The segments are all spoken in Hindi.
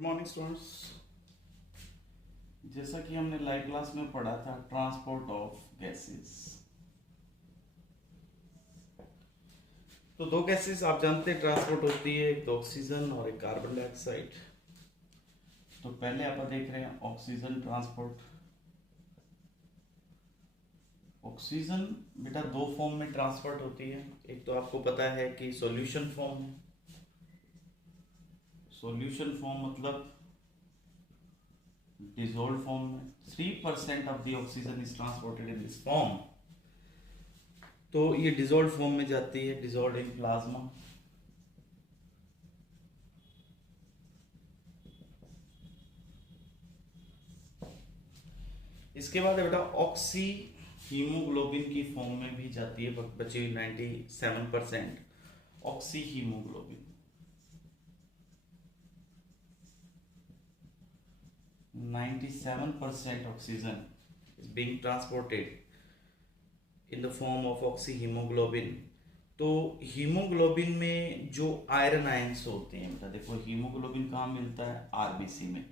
Good morning students. जैसा कि हमने लाइव क्लास में पढ़ा था ट्रांसपोर्ट ऑफ गैसेस, तो दो गैसेस आप जानते हैं ट्रांसपोर्ट होती है, एक तो ऑक्सीजन और एक कार्बन डाइऑक्साइड। तो पहले आप देख रहे हैं ऑक्सीजन ट्रांसपोर्ट। ऑक्सीजन बेटा दो फॉर्म में ट्रांसपोर्ट होती है। एक तो आपको पता है कि सॉल्यूशन फॉर्म है। सॉल्यूशन फॉर्म मतलब dissolved form में 3% of the oxygen is transported in this form। तो ये dissolved form में जाती है, dissolved in plasma। इसके बाद बेटा ऑक्सी हीमोग्लोबिन की फॉर्म में भी जाती है, बची 97% oxy haemoglobin. 97% oxygen is being transported in the form of oxyhemoglobin। तो हीमोग्लोबिन में जो आयरन आयंस होते हैं बेटा, देखो हीमोग्लोबिन कहाँ मिलता है? आरबीसी में।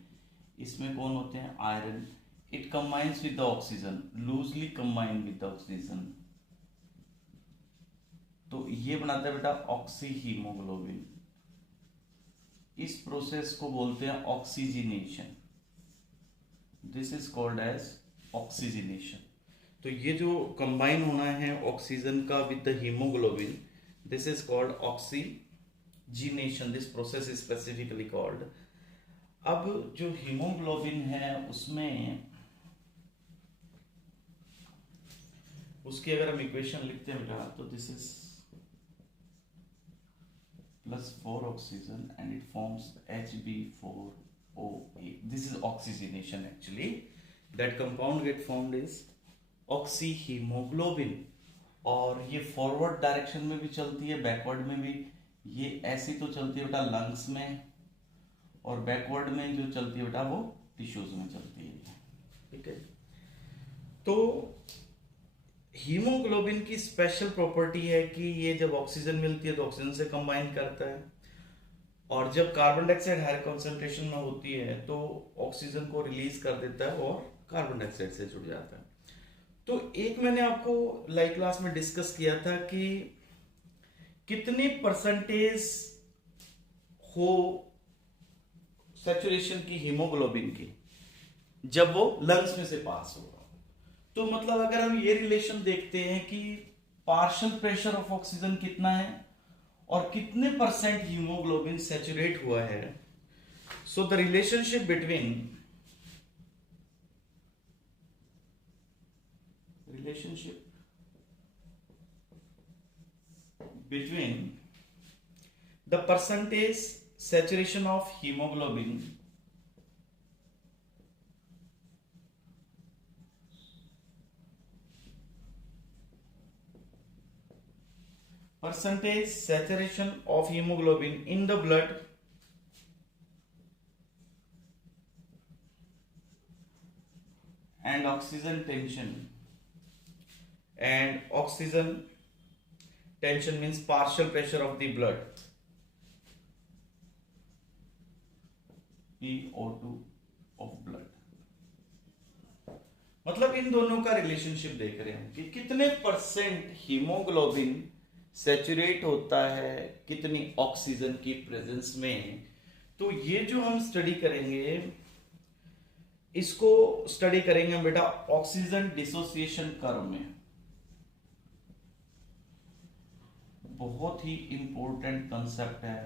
इसमें कौन होते हैं? Iron. It combines with the oxygen, loosely combined with the oxygen, तो ये बनाता है बेटा ऑक्सीहीमोग्लोबिन। इस प्रोसेस को बोलते हैं oxygenation. This is called as oxygenation. तो ये जो कंबाइन होना है ऑक्सीजन का with the haemoglobin, this is called oxygenation. This process is specifically called. अब जो हीमोग्लोबिन है उसमें उसकी अगर हम इक्वेशन लिखते हैं बेटा, तो this is +4 oxygen and it forms Hb4OA। This is oxygenation actually. That compound get formed is oxyhemoglobin। और ये फॉरवर्ड डायरेक्शन में भी चलती है, बैकवर्ड में भी। ये ऐसी तो चलती है बेटा लंग्स में, और बैकवर्ड में जो चलती है बेटा वो टिश्यूज में चलती है। ठीक है। तो हीमोग्लोबिन की स्पेशल प्रॉपर्टी है कि ये जब ऑक्सीजन मिलती है तो ऑक्सीजन से कंबाइन करता है, और जब कार्बन डाइऑक्साइड हायर कंसंट्रेशन में होती है तो ऑक्सीजन को रिलीज कर देता है और कार्बन डाइऑक्साइड से जुड़ जाता है। तो एक मैंने आपको लाइव क्लास में डिस्कस किया था कि कितने परसेंटेज हो सैचुरेशन की हीमोग्लोबिन की जब वो लंग्स में से पास होगा। तो मतलब अगर हम ये रिलेशन देखते हैं कि पार्शियल प्रेशर ऑफ ऑक्सीजन कितना है और कितने परसेंट हीमोग्लोबिन सैचुरेट हुआ है, so the relationship between the percentage saturation of hemoglobin in the blood and oxygen tension means partial pressure of the blood, PO2 of blood। मतलब इन दोनों का रिलेशनशिप देख रहे हैं कि कितने परसेंट हीमोग्लोबिन सैचुरेट होता है कितनी ऑक्सीजन की प्रेजेंस में। तो ये जो हम स्टडी करेंगे, इसको स्टडी करेंगे बेटा ऑक्सीजन डिसोसिएशन कर्व में। बहुत ही इंपॉर्टेंट कंसेप्ट है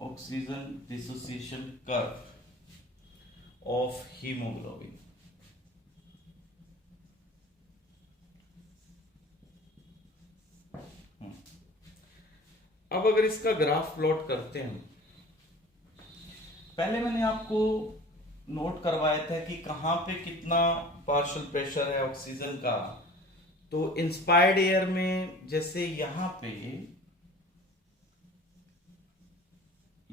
oxygen dissociation curve of haemoglobin. अब अगर इसका ग्राफ प्लॉट करते हैं, पहले मैंने आपको नोट करवाया था कि कहां पे कितना पार्शियल प्रेशर है ऑक्सीजन का। तो इंस्पायर्ड एयर में जैसे यहां पे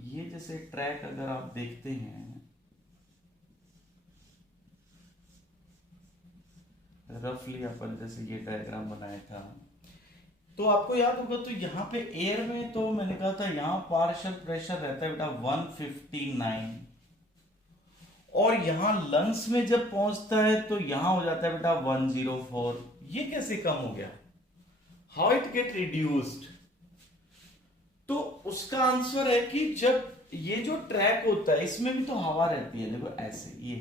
ये जैसे ट्रैक अगर आप देखते हैं, रफली अपन जैसे ये डायग्राम बनाया था, तो आपको याद होगा, तो यहाँ पे एयर में तो मैंने कहा था यहाँ पार्शियल प्रेशर रहता है बेटा 159, और यहां लंग्स में जब पहुंचता है तो यहां हो जाता है बेटा 104। ये कैसे कम हो गया? How it get reduced? तो उसका आंसर है कि जब ये जो ट्रैक होता है इसमें भी तो हवा रहती है, देखो ऐसे ये,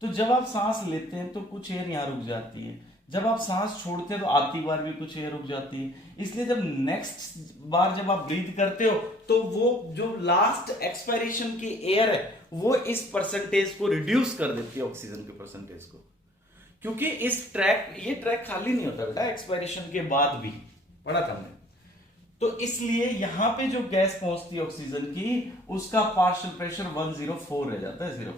तो जब आप सांस लेते हैं तो कुछ एयर यहां रुक जाती है, जब आप सांस छोड़ते हैं तो आती बार भी कुछ एयर रुक जाती है, इसलिए जब नेक्स्ट बार जब आप ब्रीथ करते हो तो वो जो लास्ट एक्सपायरेशन की एयर है वो इस परसेंटेज को रिड्यूस कर देती है, ऑक्सीजन के परसेंटेज को, क्योंकि ये ट्रैक खाली नहीं होता बेटा एक्सपायरेशन के बाद भी, पढ़ा था हमने। तो इसलिए यहां पे जो गैस पहुंचती है ऑक्सीजन की, उसका पार्शियल प्रेशर 104 रह जाता है, 0।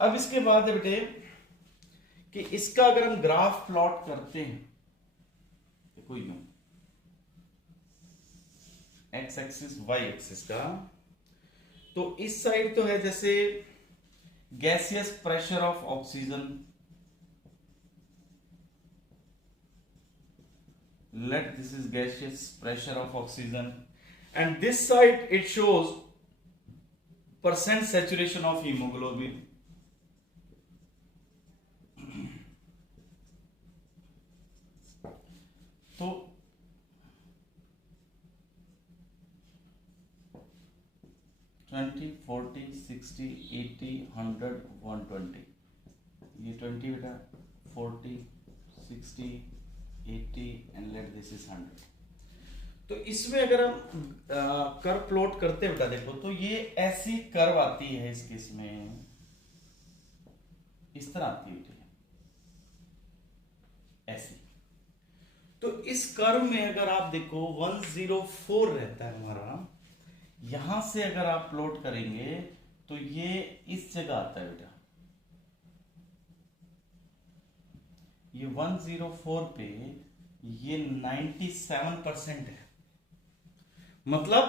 अब इसके बाद है बेटे कि इसका अगर हम ग्राफ प्लॉट करते हैं, देखो यूं एक्स एक्सिस वाई एक्सिस का, तो इस साइड तो है जैसे gaseous pressure of oxygen, let this is gaseous pressure of oxygen, and this side it shows percent saturation of hemoglobin. तो 20, 40, 60, 80, 100, 120, ये 20 बेटा, 40, 60, 80 एंड लेट दिस इज 100। तो इसमें अगर हम कर्व प्लॉट करते हैं बेटा, देखो तो ये ऐसी कर्व आती है इस केस में, इस तरह आती है ऐसी। तो इस कर्व में अगर आप देखो 104 रहता है हमारा, यहां से अगर आप प्लॉट करेंगे तो ये इस जगह आता है बेटा, ये 104 पे ये 97% है, मतलब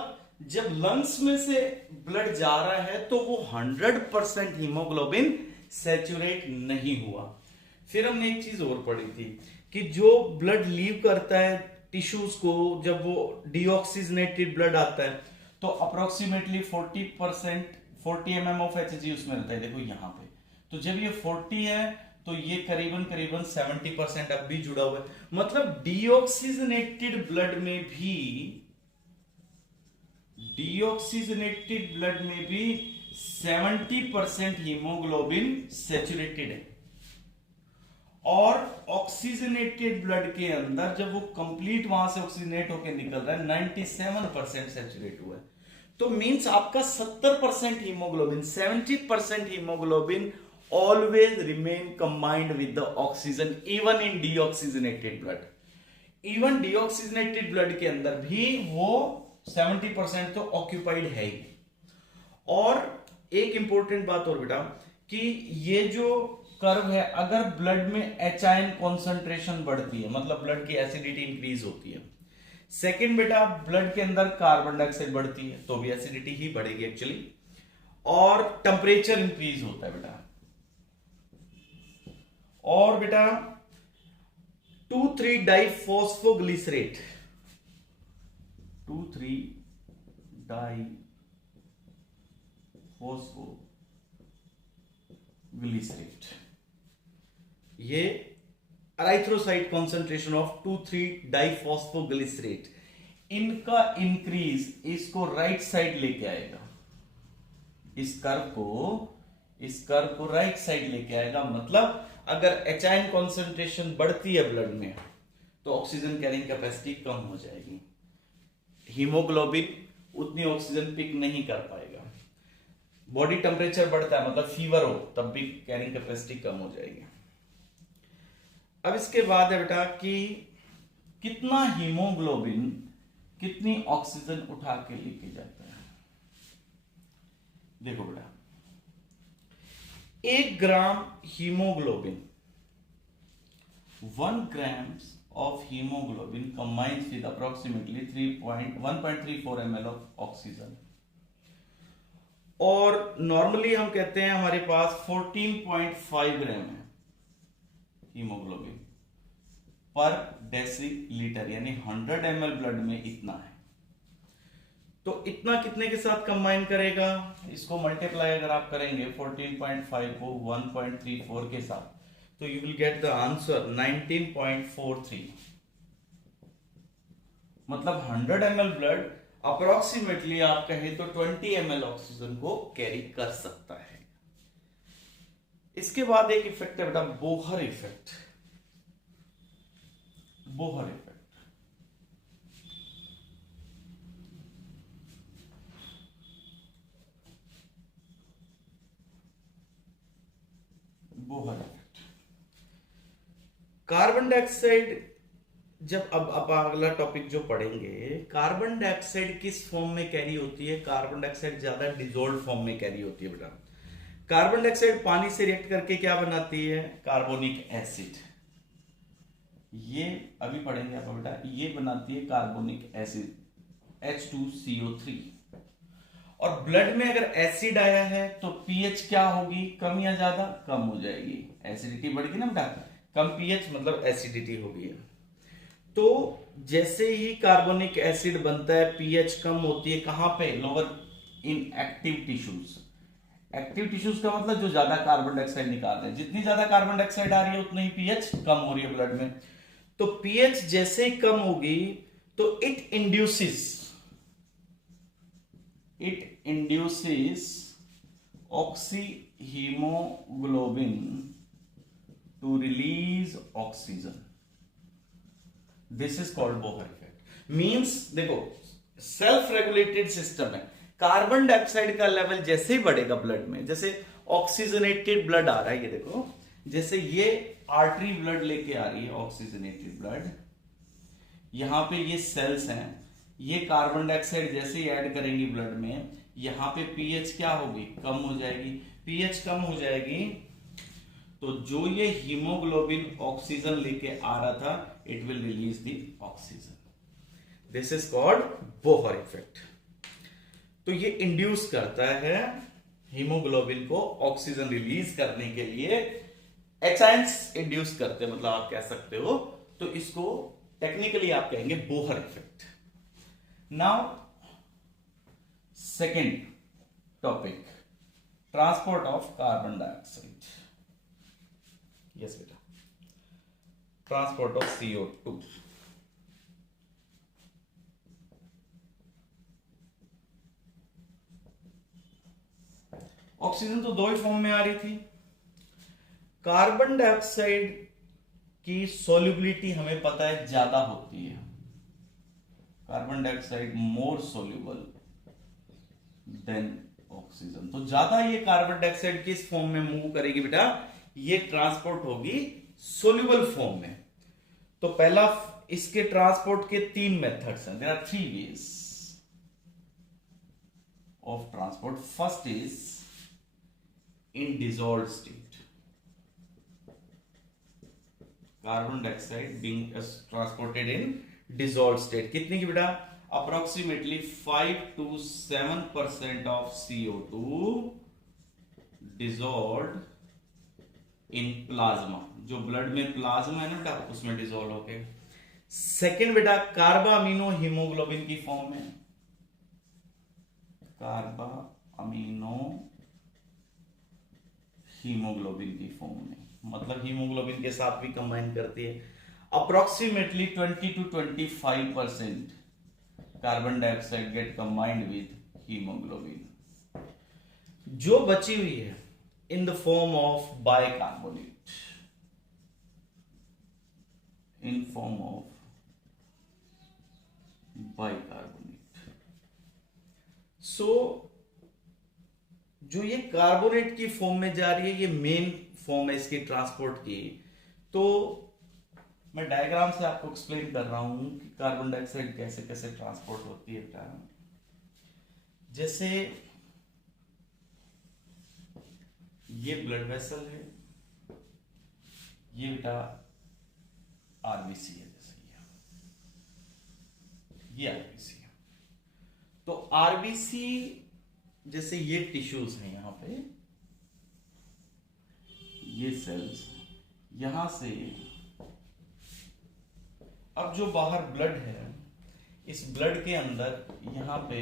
जब लंग्स में से ब्लड जा रहा है तो वो 100% हीमोग्लोबिन सैचुरेट नहीं हुआ। फिर हमने एक चीज और पढ़ी थी कि जो ब्लड लीव करता है टिश्यूज को, जब वो डीऑक्सीजनेटेड ब्लड आता है तो अप्रोक्सीमेटली 40% 40 mm ऑफ Hg उसमें रहता है, देखो यहां पे। तो जब ये 40 है तो ये करीबन करीबन 70% अब भी जुड़ा हुआ है, मतलब डीऑक्सीजनेटेड ब्लड में भी 70% हीमोग्लोबिन सैचुरेटेड है, और ऑक्सीजनेटेड ब्लड के अंदर जब वो कंप्लीट वहां से ऑक्सीजनेट होकर निकल रहा है 97% सैचुरेट हुआ है। तो मींस आपका 70% haemoglobin, 70% haemoglobin always remain combined with the oxygen even in deoxygenated blood। even deoxygenated blood के अंदर भी वो 70% तो ऑक्यूपाइड है ही। और एक इंपॉर्टेंट बात और बेटा कि ये जो कर्व है, अगर ब्लड में एच आयन कॉन्सेंट्रेशन बढ़ती है, मतलब ब्लड की एसिडिटी इंक्रीज होती है। सेकंड बेटा, ब्लड के अंदर कार्बन डाइऑक्साइड बढ़ती है तो भी एसिडिटी ही बढ़ेगी एक्चुअली, और टेम्परेचर इंक्रीज होता है बेटा। और बेटा 2,3 डाइफॉस्फोग्लिसरेट, 2,3 डाइफॉस्फोग्लिसरेट, ये एराइथ्रोसाइट कॉन्सेंट्रेशन ऑफ 2,3 डाइफॉस्फोग्लिसरेट, इनका इंक्रीज इसको राइट साइड लेके आएगा, इस कर्व को राइट साइड लेके आएगा। मतलब अगर एच आयन कॉन्सेंट्रेशन बढ़ती है ब्लड में तो ऑक्सीजन कैरिंग कैपेसिटी कम हो जाएगी, हीमोग्लोबिन उतनी ऑक्सीजन पिक नहीं कर पाएगा। बॉडी टेम्परेचर बढ़ता है, मतलब फीवर हो, तब भी कैरिंग कैपेसिटी कम हो जाएगी। अब इसके बाद है बेटा कि कितना हीमोग्लोबिन कितनी ऑक्सीजन उठा के लेके जाता है। देखो बेटा, 1 ग्राम haemoglobin, 1 grams of hemoglobin combines with approximately 1.34 ml of oxygen। और नॉर्मली हम कहते हैं हमारे पास 14.5 ग्राम है हीमोग्लोबिन, पर डेसीलीटर, यानी 100 ml ब्लड में इतना है। तो इतना कितने के साथ कंबाइन करेगा, इसको मल्टीप्लाई अगर आप करेंगे 14.5 को 1.34 के साथ, तो you will get the answer 19.43। मतलब 100 ml ब्लड अप्रोक्सीमेटली आप कहें तो 20 ml ऑक्सीजन को कैरी कर सकता है। इसके बाद एक इफेक्ट है बेटा Bohr effect. Bohr effect, Bohr effect, carbon dioxide जब अब अगला टॉपिक जो पढ़ेंगे, कार्बन डाइऑक्साइड किस फॉर्म में कैरी होती है, कार्बन डाइऑक्साइड ज्यादा डिसॉल्व फॉर्म में कैरी होती है बेटा। कार्बन डाइऑक्साइड पानी से रिएक्ट करके क्या बनाती है, कार्बोनिक एसिड। ये अभी पढ़ेंगे आप बेटा, ये बनाती है कार्बोनिक एसिड H2CO3। और ब्लड में अगर एसिड आया है तो पीएच क्या होगी, कम या ज्यादा, कम हो जाएगी। एसिडिटी बढ़ गई ना बेटा, कम पीएच मतलब एसिडिटी होगी। तो जैसे ही कार्बोनिक एसिड बनता है पीएच कम होती है, कहां पे, lower in active tissues. Active tissues का मतलब जो ज्यादा कार्बन डाइऑक्साइड निकाल रहे हैं, जितनी ज्यादा कार्बन डाइऑक्साइड आ रही है उतनी ही पीएच कम हो रही है ब्लड में। तो पीएच जैसे ही कम होगी तो it induces oxyhaemoglobin to release oxygen. This is called Bohr effect. Means देखो सेल्फ रेगुलेटेड सिस्टम है, कार्बन डाइऑक्साइड का लेवल जैसे ही बढ़ेगा ब्लड में, जैसे ऑक्सीजनेटेड ब्लड आ रहा है, ये देखो जैसे ये आर्टरी ब्लड लेके आ रही है ऑक्सीजनेटेड ब्लड, यहां पे ये सेल्स हैं, ये कार्बन डाइऑक्साइड जैसे ही ऐड करेंगी ब्लड में, यहां पे पीएच क्या होगी, कम हो जाएगी। पीएच कम हो जाएगी तो जो ये हीमोग्लोबिन ऑक्सीजन लेके आ रहा था, it will release the oxygen. This is called Bohr effect. तो ये इंड्यूस करता है हीमोग्लोबिन को ऑक्सीजन रिलीज करने के लिए, एचाइंस इंड्यूस करते हैं, मतलब आप कह सकते हो। तो इसको टेक्निकली आप कहेंगे Bohr effect. Now second topic, transport of carbon dioxide. Yes बेटा, ट्रांसपोर्ट ऑफ CO2। ऑक्सीजन तो दो ही फॉर्म में आ रही थी। कार्बन डाइऑक्साइड की सोल्यूबिलिटी हमें पता है ज्यादा होती है, carbon dioxide more soluble than oxygen. तो ज्यादा ये कार्बन डाइऑक्साइड किस फॉर्म में मूव करेगी बेटा, ये ट्रांसपोर्ट होगी सोल्यूबल फॉर्म में। तो पहला, इसके ट्रांसपोर्ट के तीन मेथड्स हैं, there are 3 ways of transport. First is in dissolved state, carbon dioxide being transported in dissolved state. कितनी की बेटा, approximately 5 to 7% of CO2 dissolved in plasma. जो ब्लड में प्लाज्मा है ना बेटा, उसमें डिसॉल्व होके। सेकेंड बेटा, कार्बा अमीनो हीमोग्लोबिन की फॉर्म में, कार्बा अमीनो हीमोग्लोबिन की फॉर्म में, मतलब हीमोग्लोबिन के साथ भी कंबाइन करती है। Approximately 20 to 25% carbon dioxide get combined with haemoglobin. जो बची हुई है in the form of bicarbonate, in form of bicarbonate. So जो ये कार्बोनेट की फॉर्म में जा रही है, ये मेन फॉर्म है इसकी ट्रांसपोर्ट की। तो मैं डायग्राम से आपको एक्सप्लेन कर रहा हूं कि कार्बन डाइऑक्साइड कैसे कैसे ट्रांसपोर्ट होती है। जैसे ये ब्लड वेसल है, ये बेटा आरबीसी है, जैसे ये आरबीसी है। तो आरबीसी जैसे ये टिश्यूज हैं, यहां पे ये सेल्स, यहां से अब जो बाहर ब्लड है, इस ब्लड के अंदर यहाँ पे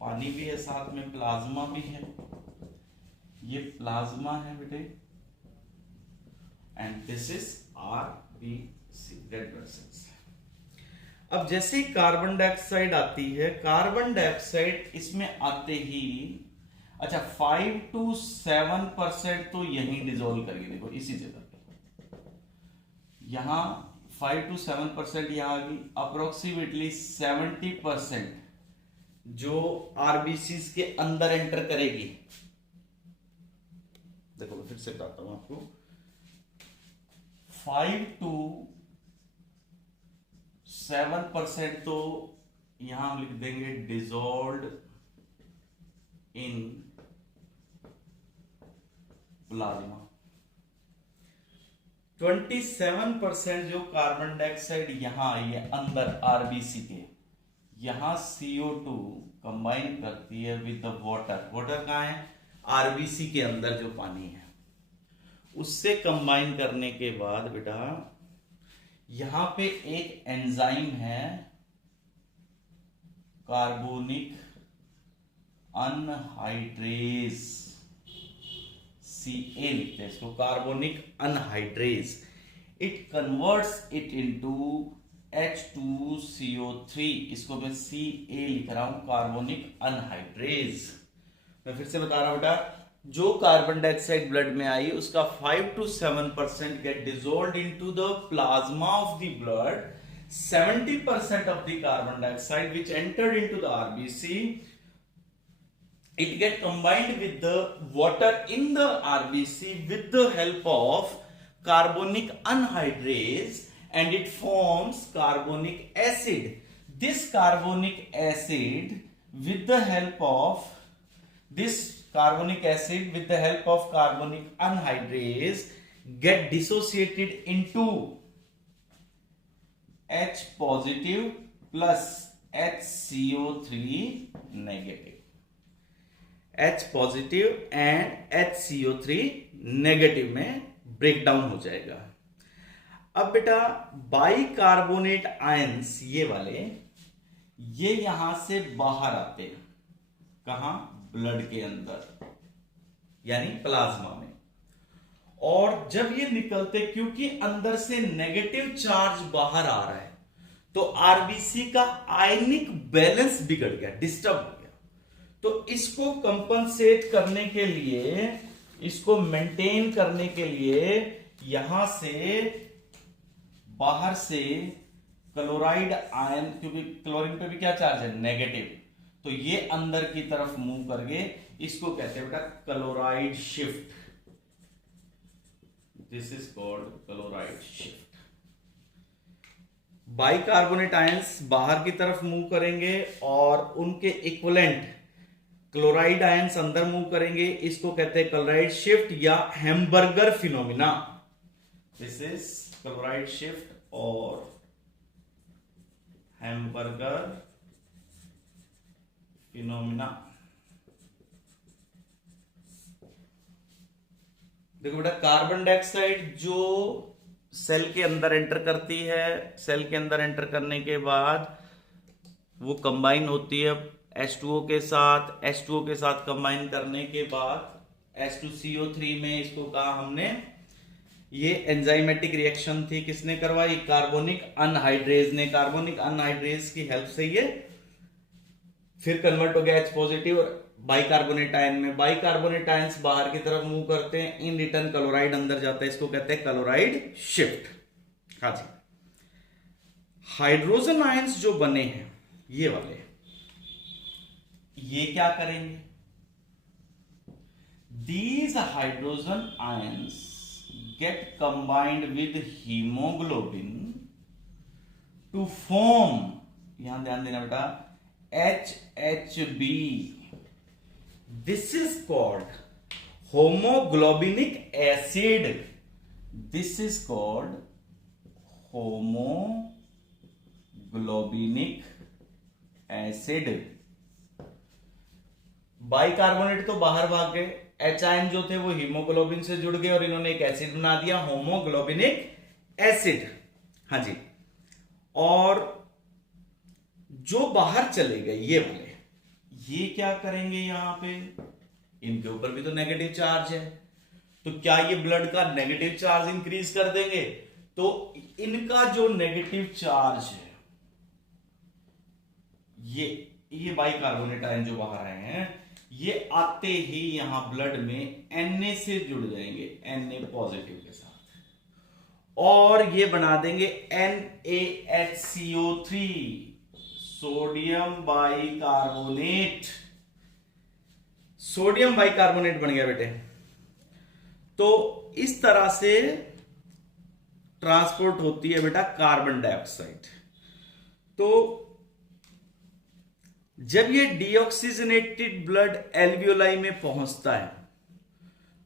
पानी भी है, साथ में प्लाज्मा भी है। ये प्लाज्मा है बेटे, and this is RBC, red blood cells. अब जैसे ही कार्बन डाइऑक्साइड आती है, कार्बन डाइऑक्साइड इसमें आते ही, अच्छा 5 to 7% तो यहीं डिसॉल्व करिए। देखो इसी जगह पे यहां 5 to 7% यहां आ गई। अप्रोक्सीमेटली 70% जो आरबीसी के अंदर एंटर करेगी। देखो मैं फिर से बताता हूं आपको, 5 to 7% तो यहां हम लिख देंगे डिसॉल्व्ड इन प्लाज्मा। 27% जो कार्बन डाइऑक्साइड यहां आई है अंदर आरबीसी के, यहां CO2 कंबाइन करती है विद द वाटर। वाटर कहां है? आरबीसी के अंदर जो पानी है उससे कंबाइन करने के बाद बेटा यहां पे एक एंजाइम है कार्बोनिक अनहाइड्रेज, Ca लिखते हैं इसको, carbonic anhydrase. It converts it into H2CO3, इसको मैं Ca लिख रहा हूं, कार्बोनिक अनहाइड्रेज। मैं फिर से बता रहा हूं बेटा, जो कार्बन डाइऑक्साइड ब्लड में आई उसका 5 to 7% get dissolved into the plasma of the blood. 70% of the carbon dioxide which entered into the RBC, it get combined with the water in the RBC with the help of carbonic anhydrase, and it forms carbonic acid. This carbonic acid with the help of carbonic anhydrase get dissociated into H positive plus HCO3 negative, H positive and HCO3 negative में ब्रेक डाउन हो जाएगा। अब बेटा बाइकार्बोनेट आयंस ये वाले, ये यहां से बाहर आते हैं, कहां? ब्लड के अंदर यानी प्लाज्मा में। और जब ये निकलते, क्योंकि अंदर से नेगेटिव चार्ज बाहर आ रहा है, तो आरबीसी का आयनिक बैलेंस बिगड़ गया, डिस्टर्ब हो गया। तो इसको कंपनसेट करने के लिए, इसको मेंटेन करने के लिए यहां से बाहर से क्लोराइड आयन, क्योंकि क्लोरीन पे भी क्या चार्ज है? नेगेटिव, तो ये अंदर की तरफ मूव करके इसको कहते हैं बेटा chloride shift. This is called chloride shift. Bicarbonate ions बाहर की तरफ मूव करेंगे और उनके इक्विवेलेंट क्लोराइड आयंस अंदर मूव करेंगे, इसको कहते हैं क्लोराइड शिफ्ट या hamburger phenomena. This is chloride shift और हैम्बर्गर फिनोमिना। देखो बेटा, कार्बन डाइऑक्साइड जो सेल के अंदर एंटर करती है, सेल के अंदर एंटर करने के बाद वो कंबाइन होती है H2O के साथ। H2O के साथ कंबाइन करने के बाद H2CO3 में, इसको कहा हमने, ये एंजाइमेटिक रिएक्शन थी, किसने करवाई? कार्बोनिक अनहाइड्रेज ने। कार्बोनिक अनहाइड्रेज की हेल्प से ये फिर कन्वर्ट हो गया H पॉजिटिव और बाइकार्बोनेट आयन में। बाइकार्बोनेट आयंस बाहर की तरफ मूव करते हैं, इन रिटर्न क्लोराइड अंदर जाता है, इसको कहते हैं क्लोराइड शिफ्ट। हाँ जी, हाइड्रोजन आयंस जो बने हैं ये वाले, ये क्या करेंगे? These hydrogen ions get combined with hemoglobin to form, यहां ध्यान देना बेटा, HHB. This is called homoglobinic acid. This is called homoglobinic acid. Bicarbonate तो बाहर भाग गए, H आयन जो थे वो हीमोग्लोबिन से जुड़ गए और इन्होंने एक एसिड बना दिया, होमोग्लोबिनिक एसिड। हाँ जी, और जो बाहर चले गए ये वाले, ये क्या करेंगे यहां पे, इनके ऊपर भी तो नेगेटिव चार्ज है, तो क्या ये ब्लड का नेगेटिव चार्ज इंक्रीज कर देंगे? तो इनका जो नेगेटिव चार्ज है, ये बाइकार्बोनेट आयन जो बाहर आए हैं, ये आते ही यहां ब्लड में Na से जुड़ जाएंगे, Na पॉजिटिव के साथ, और ये बना देंगे NaHCO3, sodium bicarbonate. Sodium bicarbonate बन गया बेटे। तो इस तरह से ट्रांसपोर्ट होती है बेटा कार्बन डाइऑक्साइड। तो जब ये डीऑक्सीजनेटेड ब्लड एल्वियोलाई में पहुंचता है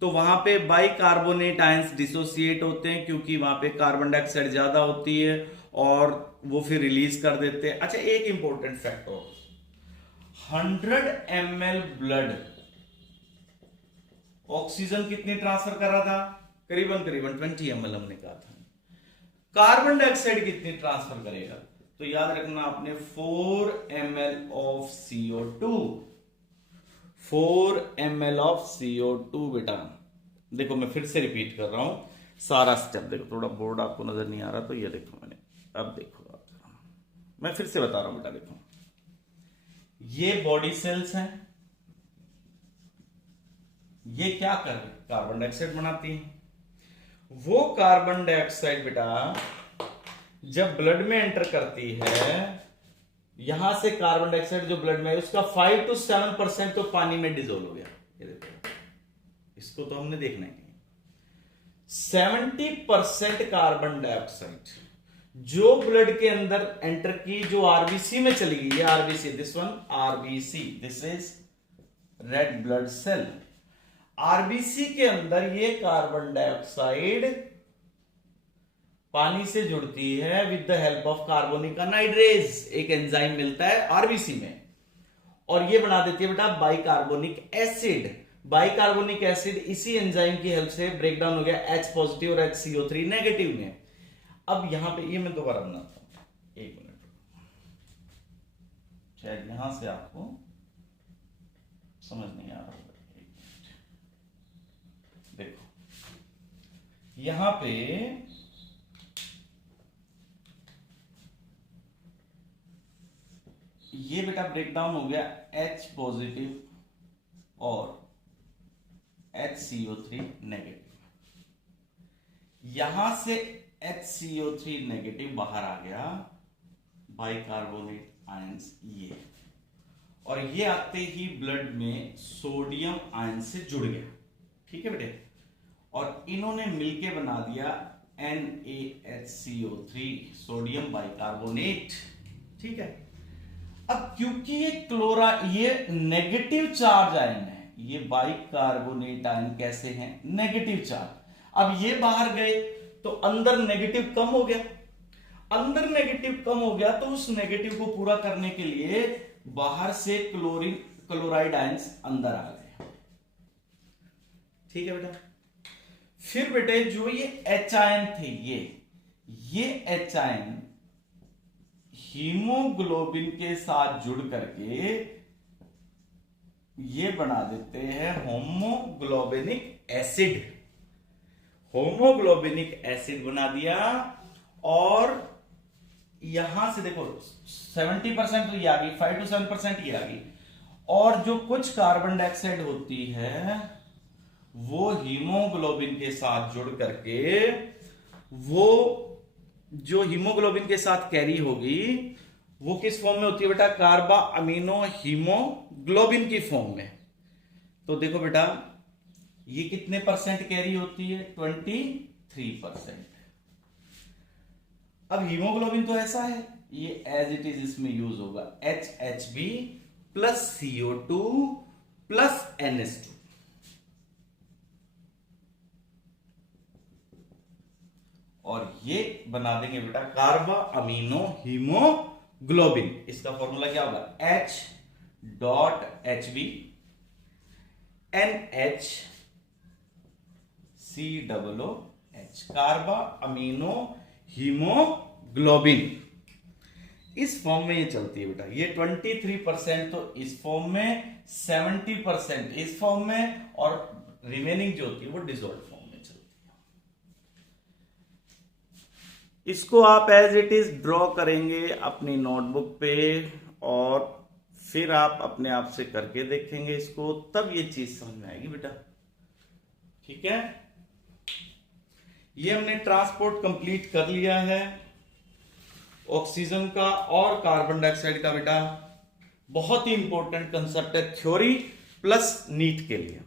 तो वहां पे बाइकार्बोनेट आयंस डिसोसिएट होते हैं, क्योंकि वहां पे कार्बन डाइऑक्साइड ज्यादा होती है और वो फिर रिलीज कर देते हैं। अच्छा, एक इंपॉर्टेंट फैक्ट और, 100 ml ब्लड ऑक्सीजन कितनी ट्रांसफर कर रहा था? करीबन 20 ml हमने कहा था। कार्बन डाइऑक्साइड कितनी ट्रांसफर करेगा? तो याद रखना आपने 4 ml of CO2, 4 ml of CO2 बेटा। देखो मैं फिर से रिपीट कर रहा हूं सारा स्टेप। देखो थोड़ा बोर्ड आपको नजर नहीं आ रहा, तो ये देखो मैंने, अब देखो आप, मैं फिर से बता रहा हूं बेटा। देखो ये बॉडी सेल्स हैं, ये क्या कर रहे, कार्बन डाइऑक्साइड बनाती हैं। वो कार्बन डाइऑक्साइड बेटा जब ब्लड में एंटर करती है, यहां से कार्बन डाइऑक्साइड जो ब्लड में है उसका 5 to 7% तो पानी में डिजोल्व हो गया। ये देखो, इसको तो हमने देखना ही नहीं। 70% कार्बन डाइऑक्साइड जो ब्लड के अंदर एंटर की, जो आरबीसी में चली गई, ये RBC, this one RBC, this is red blood cell. RBC के अंदर ये कार्बन डाइऑक्साइड पानी से जुड़ती है with the help of carbonic anhydrase, एक एंजाइम मिलता है आरबीसी में, और ये बना देती है बेटा बाइकार्बोनिक एसिड। बाइकार्बोनिक एसिड इसी एंजाइम की हेल्प से ब्रेक डाउन हो गया H पॉजिटिव और HCO3 नेगेटिव में। अब यहां पे ये मैं दोबारा बनाता हूं, एक मिनट, शायद यहां से आपको समझ नहीं आ रहा होगा। देखो यहां पे ये बेटा ब्रेक डाउन हो गया H पॉजिटिव और HCO3 नेगेटिव। यहां से HCO3 नेगेटिव बाहर आ गया, बाइकार्बोनेट आयंस ये, और ये आते ही ब्लड में सोडियम आयन से जुड़ गया। ठीक है बेटे, और इन्होंने मिलके बना दिया NaHCO3, सोडियम बाइकार्बोनेट। ठीक है, अब क्योंकि ये नेगेटिव चार्ज आयन है, ये बाइकार्बोनेट आयन कैसे हैं? Negative charge. अब ये बाहर गए तो अंदर नेगेटिव कम हो गया, अंदर नेगेटिव कम हो गया, तो उस नेगेटिव को पूरा करने के लिए बाहर से क्लोराइड आयंस अंदर आ गए। ठीक है बेटा, फिर बेटे जो ये H आयन थे, ये H आयन हीमोग्लोबिन के साथ जुड़ करके ये बना देते हैं होमोग्लोबिनिक एसिड। होमोग्लोबिनिक एसिड बना दिया, और यहां से देखो 70% तो ये आ गई, 5 to 7% ये आ गई, और जो कुछ कार्बन डाइऑक्साइड होती है वो हीमोग्लोबिन के साथ जुड़ करके, वो जो हीमोग्लोबिन के साथ कैरी होगी वो किस फॉर्म में होती है बेटा? कार्बा अमीनो हीमोग्लोबिन की फॉर्म में। तो देखो बेटा ये कितने परसेंट कैरी होती है? 23%। अब हीमोग्लोबिन तो ऐसा है, ये एज इट इज इसमें यूज होगा HHB plus CO2 plus NH2। और ये बना देंगे बेटा कार्बा अमीनो हीमोग्लोबिन। इसका फॉर्मूला क्या होगा? H.HB NH COOH, carbamino haemoglobin. इस फॉर्म में ये चलती है बेटा, ये 23% तो इस फॉर्म में, 70% इस फॉर्म में, और रिमेनिंग जो होती है वो डिसॉल्व फॉर्म में चलती है। इसको आप एज इट इज ड्रॉ करेंगे अपनी नोटबुक पे, और फिर आप अपने आप से करके देखेंगे इसको, तब ये चीज समझ में आएगी बेटा। ठीक है, ये हमने ट्रांसपोर्ट कंप्लीट कर लिया है ऑक्सीजन का और कार्बन डाइऑक्साइड का बेटा। बहुत ही इंपॉर्टेंट कंसेप्ट है थ्योरी प्लस नीट के लिए।